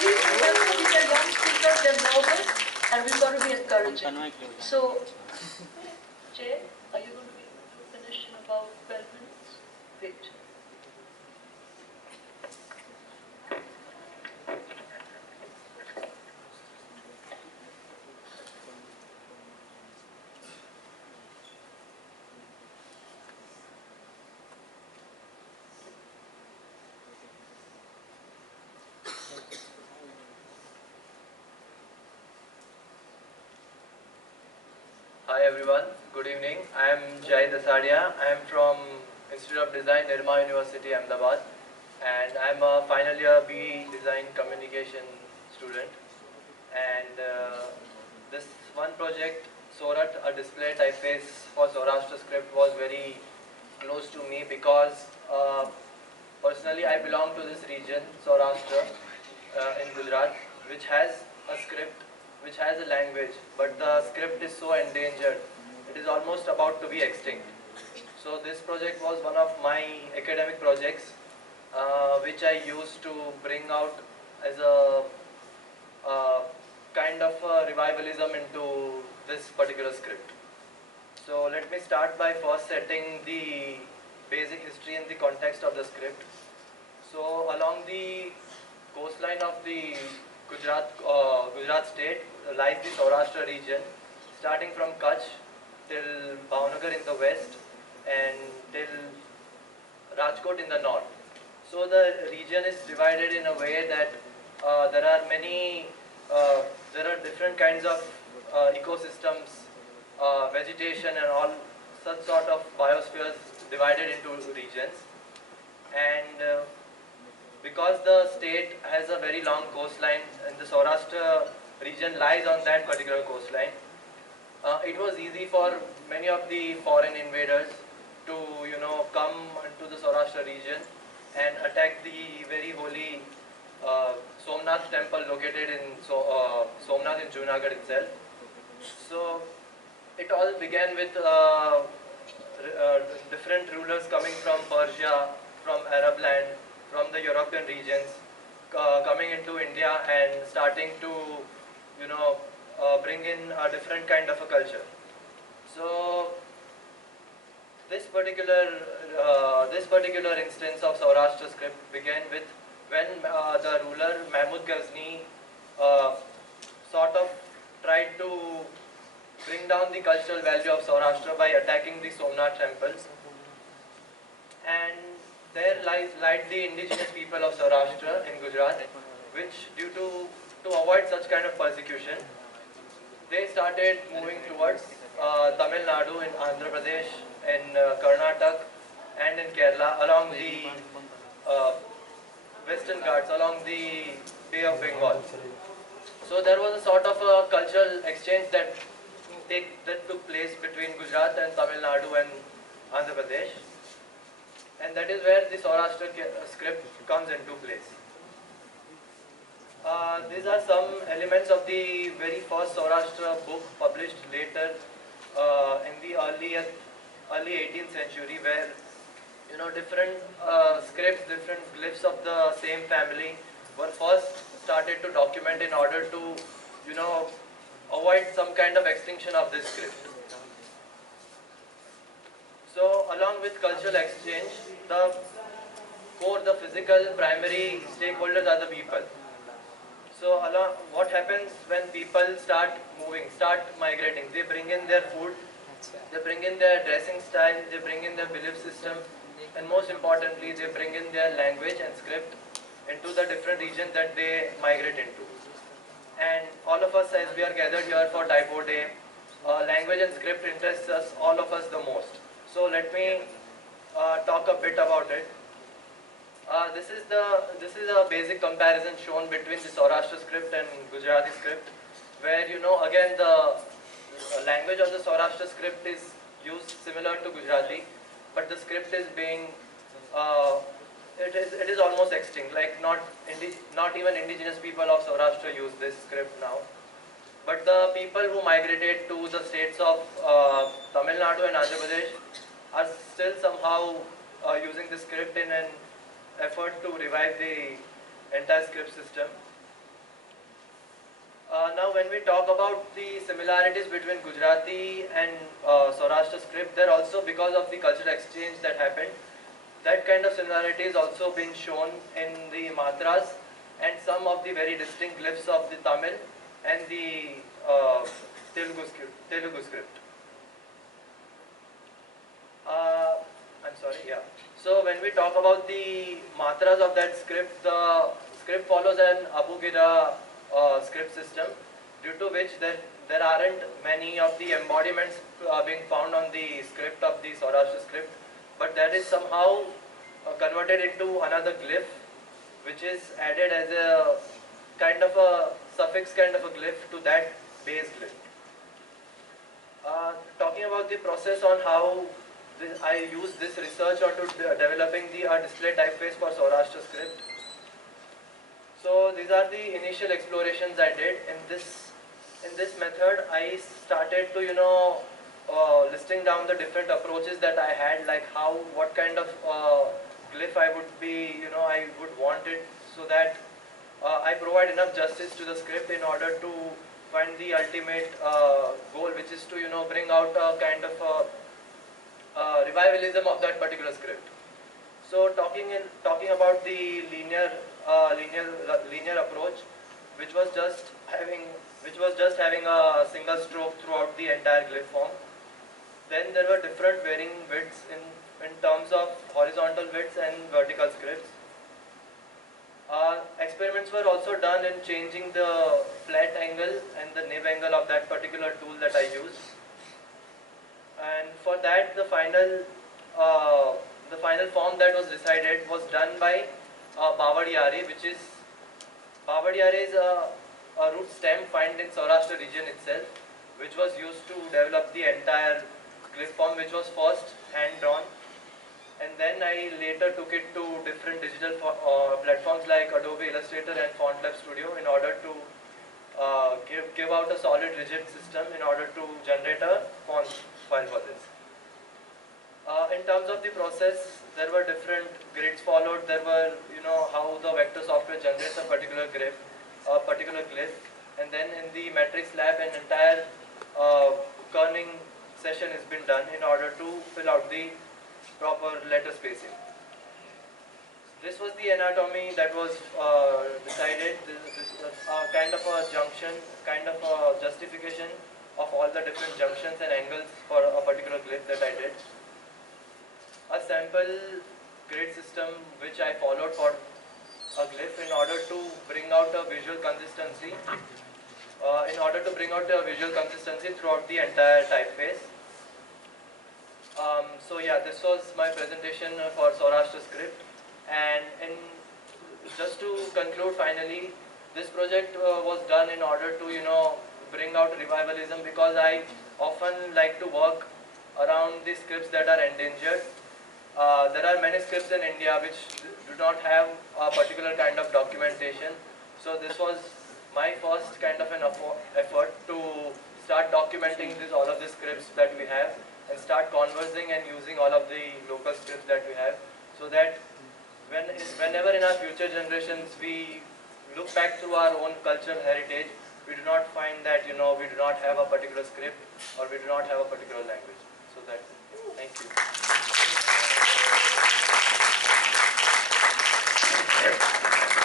Please remember, these are young speakers, they're nervous, and we've got to be encouraging. So, Jay, are you going to be able to finish in about 12 minutes? Wait. Hi everyone, good evening. I am Dasadia. I am from Institute of Design, Nirma University, Ahmedabad, and I am a final year BE Design Communication student. And this one project, SORATH, a display typeface for Saurashtra script, was very close to me because personally I belong to this region, Saurashtra, in Gujarat, which has a script, which has a language, but the script is so endangered, it is almost about to be extinct. So this project was one of my academic projects, which I used to bring out as a kind of revivalism into this particular script. So let me start by first setting the basic history in the context of the script. So along the coastline of the Gujarat state lies the Saurashtra region, starting from Kutch till Bhavnagar in the west and till Rajkot in the north. So the region is divided in a way that there are different kinds of ecosystems, vegetation and all such sort of biospheres divided into regions. And because the state has a very long coastline and the Saurashtra region lies on that particular coastline, it was easy for many of the foreign invaders to come into the Saurashtra region and attack the very holy Somnath temple located in Somnath in Junagadh itself. So it all began with different rulers coming from Persia, from Arab land, from the European regions, coming into India and starting to bring in a different kind of a culture. So this particular instance of Saurashtra script began with when the ruler Mahmud Ghazni sort of tried to bring down the cultural value of Saurashtra by attacking the Somnath temples. And there lied the indigenous people of Saurashtra in Gujarat, which to avoid such kind of persecution, they started moving towards Tamil Nadu, in Andhra Pradesh, in Karnataka and in Kerala along the Western Ghats, along the Bay of Bengal. So there was a sort of a cultural exchange that took place between Gujarat and Tamil Nadu and Andhra Pradesh. And that is where the Saurashtra script comes into place. These are some elements of the very first Saurashtra book published later in the early 18th century, where different scripts, different glyphs of the same family were first started to document in order to avoid some kind of extinction of this script. So along with cultural exchange, the physical primary stakeholders are the people. So what happens when people start moving, start migrating? They bring in their food, they bring in their dressing style, they bring in their belief system, and most importantly, they bring in their language and script into the different regions that they migrate into. And all of us, as we are gathered here for Typo Day, language and script interests us, all of us, the most. So let me talk a bit about it. This is a basic comparison shown between the Saurashtra script and Gujarati script, where again the language of the Saurashtra script is used similar to Gujarati, but the script is being it is almost extinct. Like not even indigenous people of Saurashtra use this script now. But the people who migrated to the states of Tamil Nadu and Andhra Pradesh are still somehow using the script in an effort to revive the entire script system. Now when we talk about the similarities between Gujarati and Saurashtra script, they're also because of the cultural exchange that happened. That kind of similarity is also been shown in the matras and some of the very distinct glyphs of the Tamil and the Telugu script. I'm sorry, yeah. So when we talk about the matras of that script, the script follows an Abugida script system, due to which there aren't many of the embodiments being found on the script of the Saurashtra script, but that is somehow converted into another glyph, which is added as a kind of a suffix kind of a glyph to that base glyph. Talking about the process on how I use this research onto developing the display typeface for Saurashtra script. So these are the initial explorations I did. In this method, I started to listing down the different approaches that I had, like what kind of glyph I would be, I would want it, so that I provide enough justice to the script in order to find the ultimate goal, which is to bring out a kind of revivalism of that particular script. So talking about the linear approach, which was just having a single stroke throughout the entire glyph form. Then there were different varying widths in terms of horizontal widths and vertical scripts. Experiments were also done in changing the flat angle and the nib angle of that particular tool that I used. And for that, the final form that was decided was done by Bavadiyare, which is a root stem found in Saurashtra region itself, which was used to develop the entire glyph form, which was first hand drawn, and then I later took it to different digital platforms like Adobe Illustrator and FontLab Studio in order to give out a solid rigid system in order to generate a font file for this. In terms of the process, there were different grids followed. There were, how the vector software generates a particular glyph, and then in the matrix lab, an entire kerning session has been done in order to fill out the proper letter spacing. This was the anatomy that was decided. This was kind of a junction, kind of a justification of all the different junctions and angles for a particular glyph that I did. A sample grid system which I followed for a glyph in order to bring out a visual consistency. Throughout the entire typeface. So yeah, this was my presentation for Saurashtra script. And just to conclude finally, this project was done in order to bring out revivalism, because I often like to work around the scripts that are endangered. There are many scripts in India which do not have a particular kind of documentation. So this was my first kind of an effort to start documenting all of the scripts that we have, and start conversing and using all of the local scripts that we have, so that whenever in our future generations we look back through our own cultural heritage, we do not find that we do not have a particular script or we do not have a particular language. So that's it. Thank you.